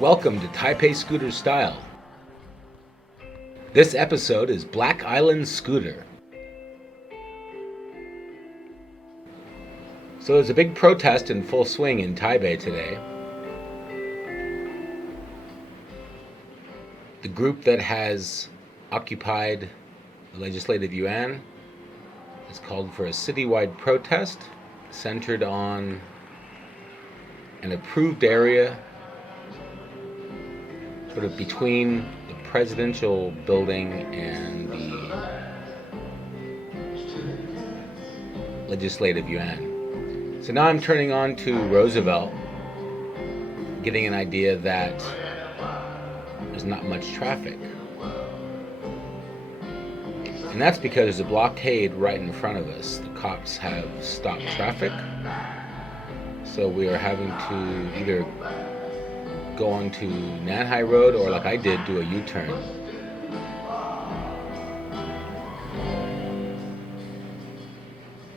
Welcome to Taipei Scooter Style. This episode is Black Island Scooter. So there's a big protest in full swing in Taipei today. The group that has occupied the Legislative Yuan has called for a citywide protest centered on an approved area sort of between the presidential building and the Legislative Yuan. So now I'm turning on to Roosevelt, getting an idea that there's not much traffic. And that's because there's a blockade right in front of us. The cops have stopped traffic. So we are having to either go on to Nanhai Road or, like I did, do a U-turn.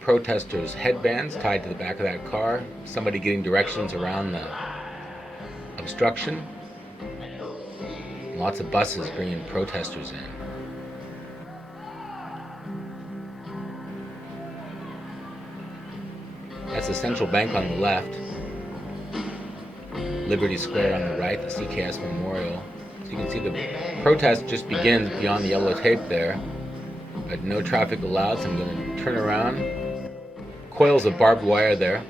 Protesters' headbands tied to the back of that car. Somebody getting directions around the obstruction. And lots of buses bringing protesters in. That's the Central Bank on the left. Liberty Square on the right, the CKS Memorial. So you can see the protest just begins beyond the yellow tape there. But no traffic allowed, so I'm going to turn around. Coils of barbed wire there.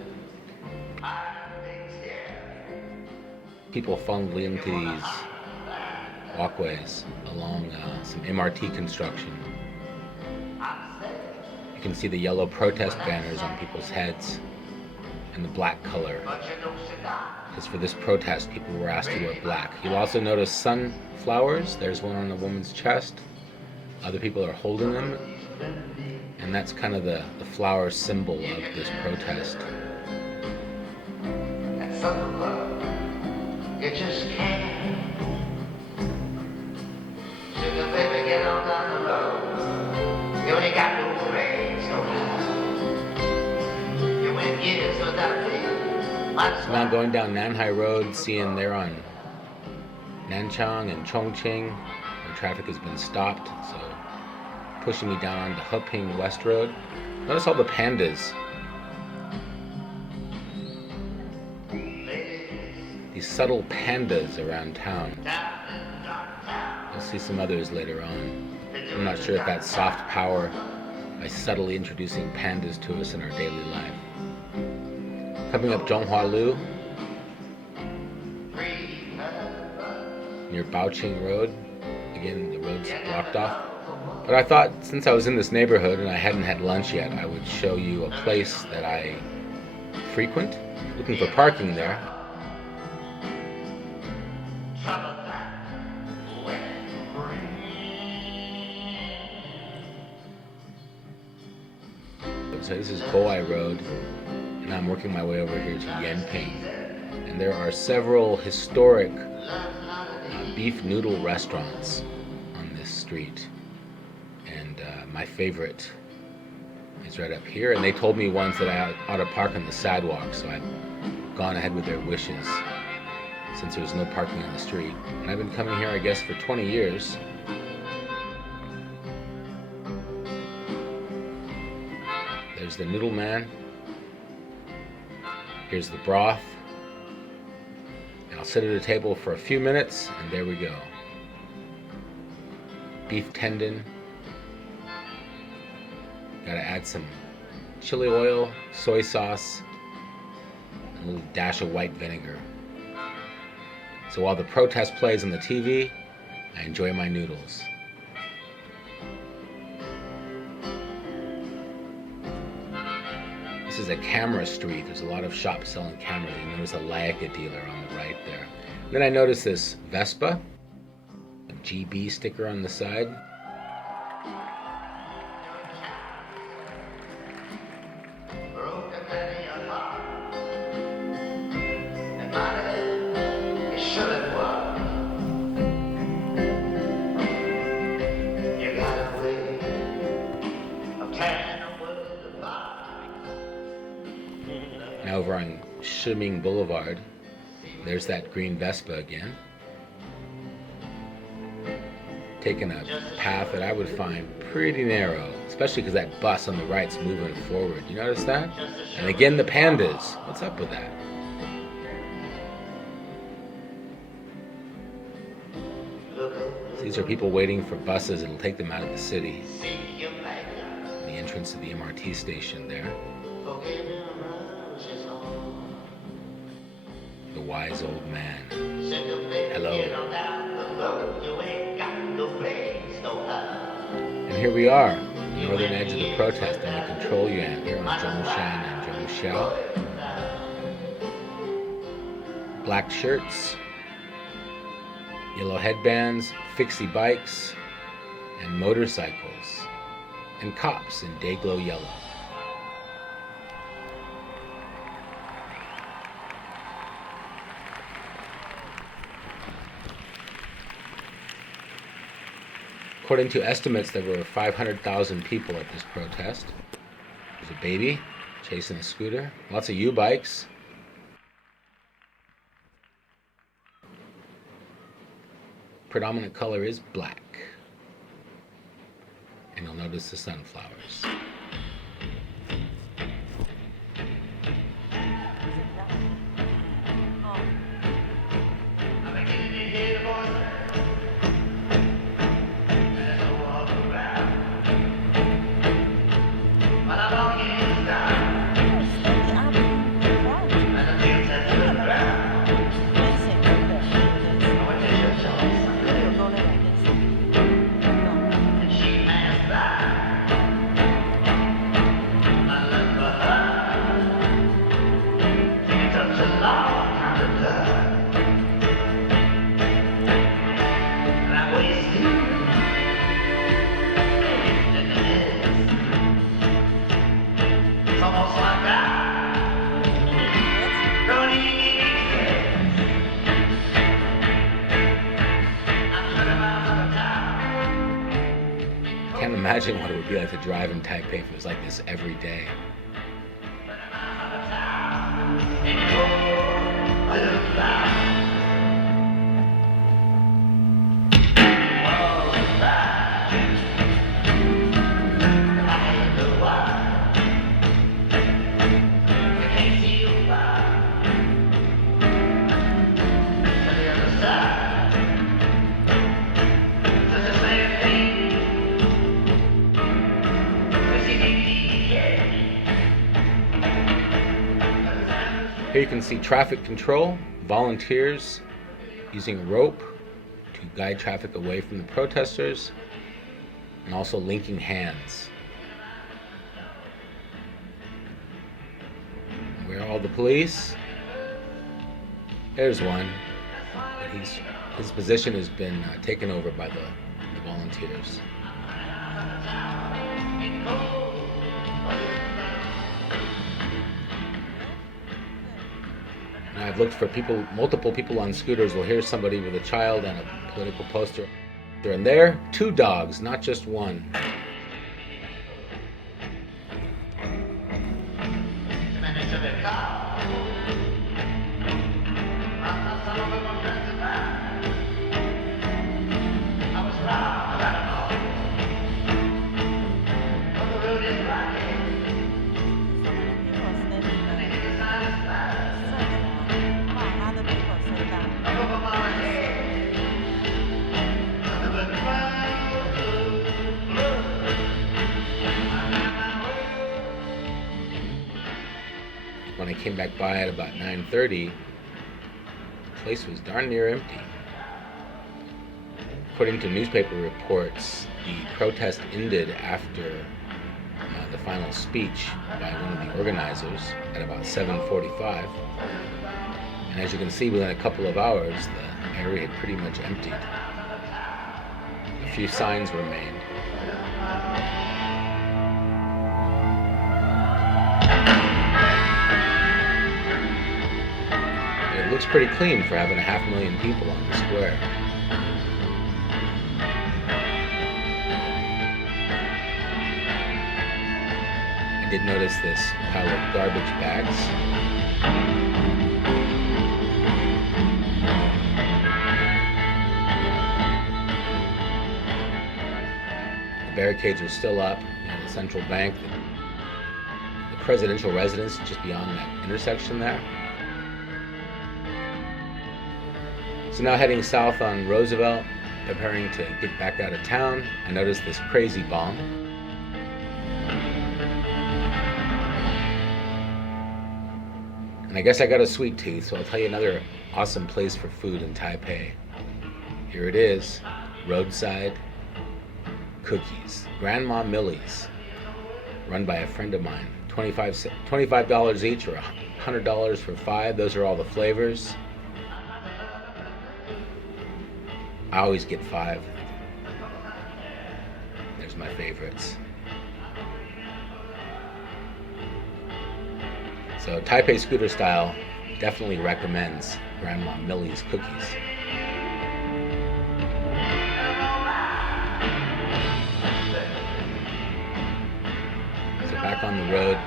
People funneled into these walkways along some MRT construction. You can see the yellow protest banners on people's heads and the black color. Because for this protest, people were asked to wear black. You'll also notice sunflowers. There's one on a woman's chest. Other people are holding them. And that's kind of the flower symbol of this protest. You just can't. Sugar baby, get on down the road. You ain't got no brains, no how. You went years without me. So now going down Nanhai Road, seeing there on Nanchang and Chongqing, where traffic has been stopped, so pushing me down onto Heping West Road. Notice all the pandas. These subtle pandas around town. You'll see some others later on. I'm not sure if that's soft power by subtly introducing pandas to us in our daily life. Coming up Zhonghua Lu, near Baoqing Road. Again, the road's blocked off. But I thought, since I was in this neighborhood and I hadn't had lunch yet, I would show you a place that I frequent. Looking for parking there. So this is Boai Road. And I'm working my way over here to Yanping. And there are several historic beef noodle restaurants on this street. And my favorite is right up here. And they told me once that I ought to park on the sidewalk, so I've gone ahead with their wishes since there's no parking on the street. And I've been coming here, I guess, for 20 years. There's the Noodle Man. Here's the broth. And I'll sit at a table for a few minutes, and there we go. Beef tendon. Gotta add some chili oil, soy sauce, and a little dash of white vinegar. So while the protest plays on the TV, I enjoy my noodles. This is a camera street. There's a lot of shops selling cameras. You notice a Leica dealer on the right there. Then I noticed this Vespa, a GB sticker on the side. Now over on Shiming Boulevard, There's that green Vespa again, taking a path that I would find pretty narrow, especially because that bus on the right's moving forward. You notice that? And again, the pandas. What's up with that? These are people waiting for buses that'll take them out of the city. The entrance to the MRT station there. The wise old man. Hello. And here we are, the northern edge of the protest on the control yuan here on Zhongshan and Zhongxiao. Black shirts, yellow headbands, fixie bikes, and motorcycles, and cops in day-glow yellow. According to estimates, there were 500,000 people at this protest. There's a baby chasing a scooter, lots of U-bikes. Predominant color is black. And you'll notice the sunflowers. I can't imagine what it would be like to drive in Taipei if it was like this every day. Here you can see traffic control, volunteers using rope to guide traffic away from the protesters, and also linking hands. Where are all the police? There's one, but his position has been taken over by the volunteers. And I've looked for multiple people on scooters. We'll hear somebody with a child and a political poster. And there, 2 dogs, not just one. When I came back by at about 9:30, the place was darn near empty. According to newspaper reports, the protest ended after the final speech by one of the organizers at about 7:45. And as you can see, within a couple of hours, the area had pretty much emptied. A few signs remained. It looks pretty clean for having 500,000 people on the square. I did notice this pile of garbage bags. barricades are still up. The central bank, the presidential residence just beyond that intersection there. So now heading south on Roosevelt, preparing to get back out of town. I noticed this crazy bomb. And I guess I got a sweet tooth, so I'll tell you another awesome place for food in Taipei. Here it is, roadside cookies, Grandma Millie's, run by a friend of mine. $25 each, or $100 for 5. Those are all the flavors. I always get 5. There's my favorites. So Taipei Scooter Style definitely recommends Grandma Millie's cookies. So back on the road.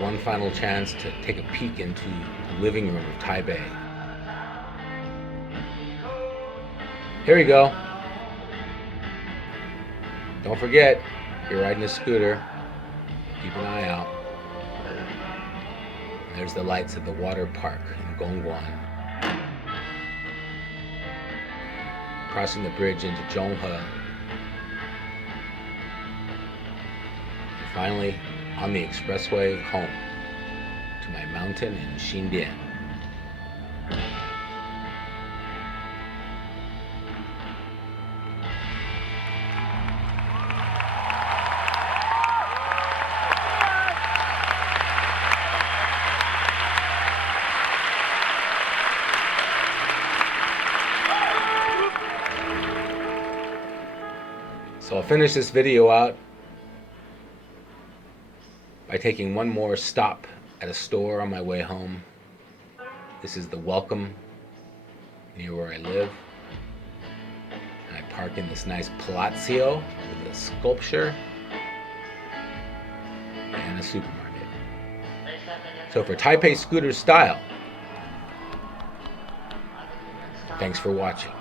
One final chance to take a peek into the living room of Taipei. Here we go. Don't forget, if you're riding a scooter, keep an eye out. There's the lights at the water park in Gongguan. Crossing the bridge into Zhonghe. And finally, on the expressway home to my mountain in Xindian. So I'll finish this video out by taking one more stop at a store on my way home. This is the Welcome near where I live. And I park in this nice palazzo with a sculpture and a supermarket. So for Taipei Scooter Style, thanks for watching.